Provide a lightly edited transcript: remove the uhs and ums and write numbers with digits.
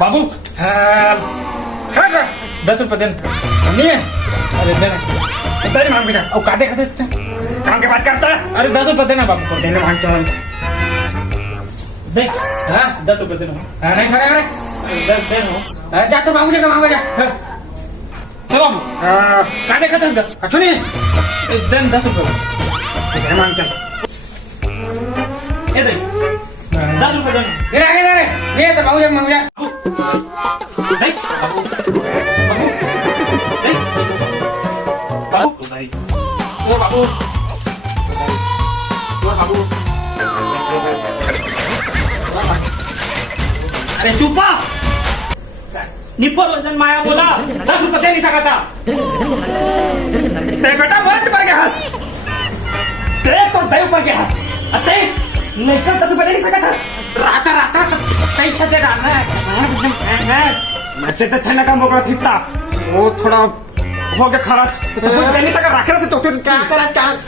बाबू काय का 10 रुपये दे ना नहीं है अरे दे ना तेरी मांग बेटा अब कादे खाते इसने काम के बात करता है अरे 10 रुपये देना बाबू को देने मांग चल दे हाँ 10 रुपये देना नहीं खा रहे दे ना जा तो बाबू जी का मांगो जा चलो बाबू कादे खाते इसका कचू नहीं दे 10 रुपये देने मांग चल ये दे 10 रुपये देना ये रे ये तो बाबू जी मांगो जा नहीं बाबू नहीं बाबू नहीं ओ बाबू ओ बाबू अरे चुपा निपर वजन माया बोला 10 रुपये दे नहीं सकता ते बेटा बंद पर के हंस ते तो दे ऊपर के हंस अते नहीं कर 10 रुपये दे नहीं सकता राता काही छते डालना मैं तो छना का मोकळा थिता वो थोड़ा हो गया खराब तो कुछ दे नहीं सका राखे से तो क्या करा चांस